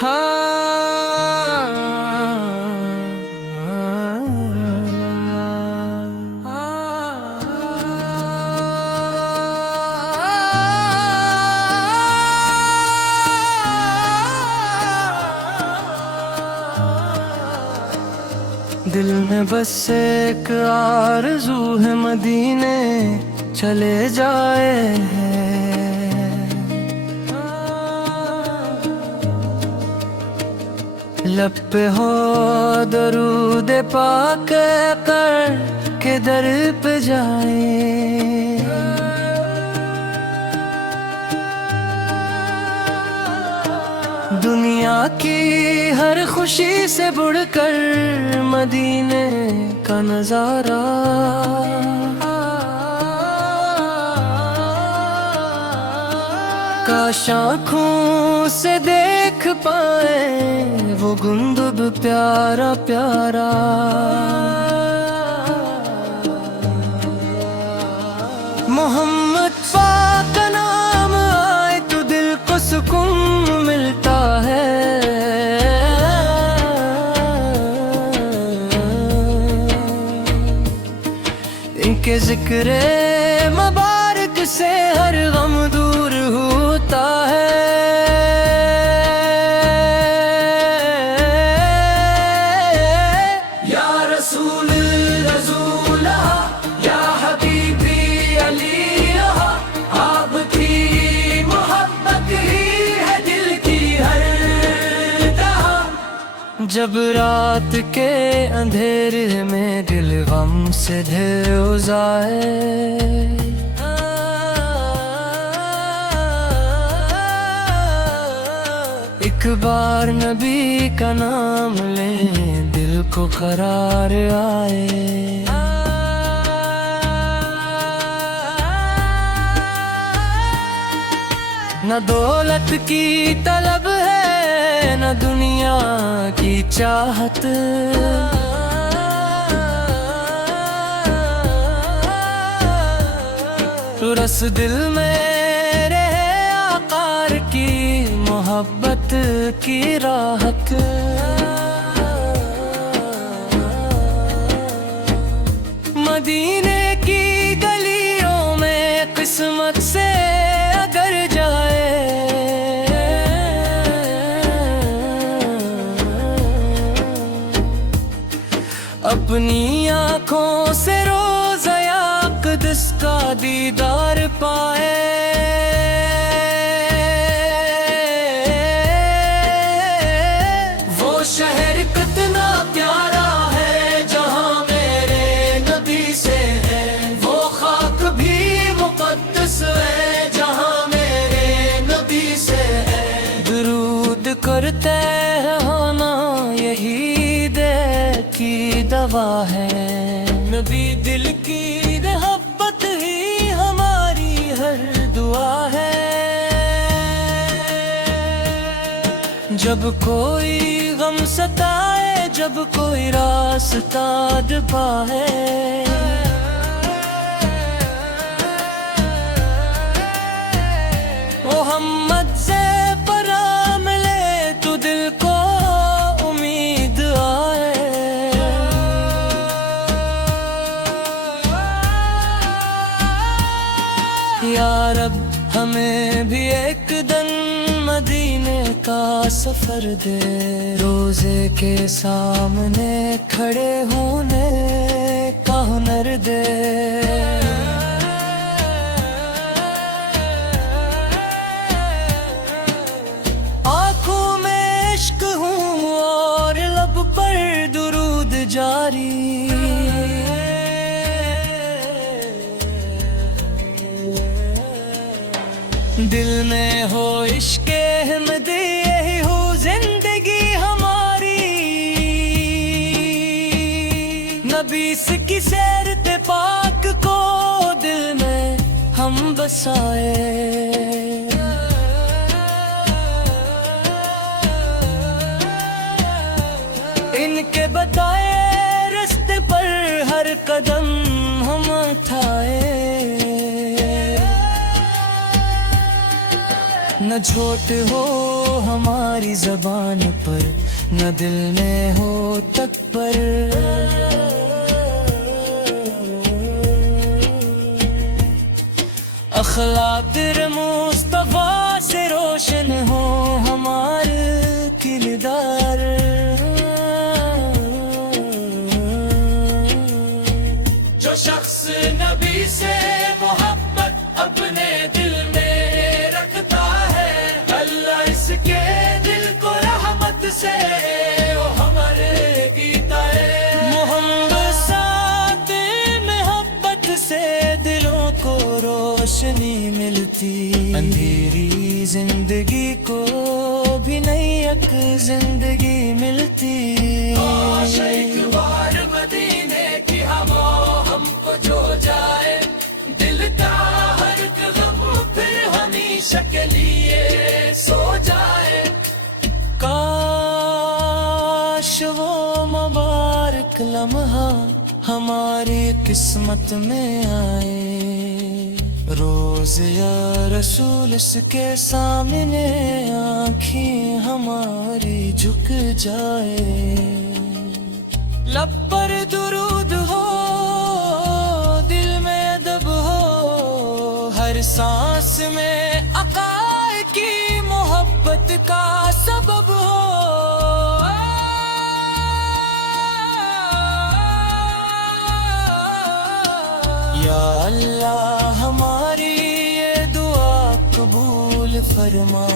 दिल में बस एक आरज़ू है मदीने चले जाए हैं। लब पे हो दरूद पाक कर के दर पे जाए। दुनिया की हर खुशी से बढ़कर मदीने का नजारा, काश आँखों से देख पाए वो गुंदब प्यारा प्यारा। मोहम्मद पाक का नाम आए तो दिल को सुकून मिलता है। इनके जिक्र मुबारक से हर गम दूर होता है। या रसूल रसूल या हबीबी अली, आपकी मोहब्बत ही है दिल की हर दहा। जब रात के अंधेरे में दिल गम से ढल जाए, एक बार नबी का नाम ले दिल को करार आए। न दौलत की तलब है न दुनिया की चाहत, रस दिल में रहे आकार की मोहब्बत की राहत। मदीने की गलियों में किस्मत से अगर जाए, अपनी आँखों से रोज़ अक़दस का दीदार पाए। वो शहर कितना प्यारा है जहाँ मेरे नबी से है, वो खाक भी मुक़द्दस है जहाँ मेरे नबी से है। दुरूद करते होना यही दिल की दवा है। नबी दिल की मोहब्बत ही हमारी हर दुआ है। जब कोई गम सताए, जब कोई रास्ता पाए, मोहम्मद से पैगाम ले तो दिल को उम्मीद आए। या रब हमें भी एक दिन मदीने का सफर दे, रोजे के सामने खड़े होने का हुनर दे। आँखों में इश्क हूँ और लब पर दुरूद जारी। दिल में हो इश्क़ अहमदी, यही हो जिंदगी हमारी। नबी की सैरत पाक को दिल में हम बसाए। इनके बताए रास्ते पर हर कदम हम उठाए। न झोट हो हमारी जबान पर, न दिल में हो तक पर। अखलाक मुस्तफा से रोशन हो हमारे किरदार। जो शख्स नबी से मोहब्बत अपने दिल में रखता है, अल्लाह इसके दिल को रहमत से वो हमारे गीता है। मोहम्मद साथ मोहब्बत से दिलों को रोशनी मिलती, अंधेरी जिंदगी को भी नई एक जिंदगी मिलती। एक बार मदीने की हवा हमको जो जाए, दिल का हर कदम फिर हमेशा के लिए सो जाए। काश वो मुबारक लम्हा हमारी किस्मत में आए, रोज या रसूल इसके सामने आँखें हमारी झुक जाए। लब पर दुरूद हो, दिल में अदब हो, हर सांस में अकाए की मोहब्बत का सबब हो। या अल्लाह हमारी ये दुआ कबूल फरमा।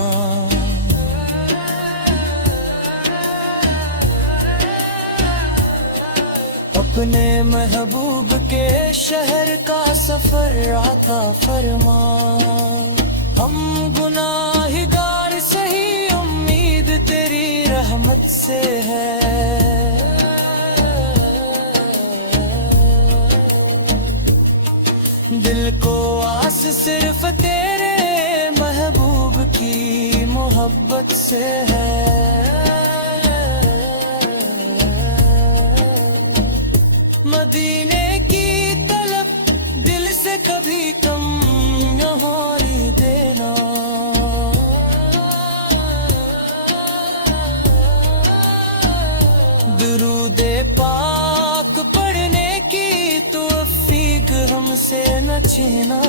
अपने महबूब के शहर का सफर आता फरमा। हम गुनाहगार सही, उम्मीद तेरी रहमत से है। दिल को आस सिर्फ तेरे महबूब की मोहब्बत से है। मदीने की तलब दिल से कभी कम न होने देना। दुरूदे पाक पढ़ने की तौफीक हमसे न छीना।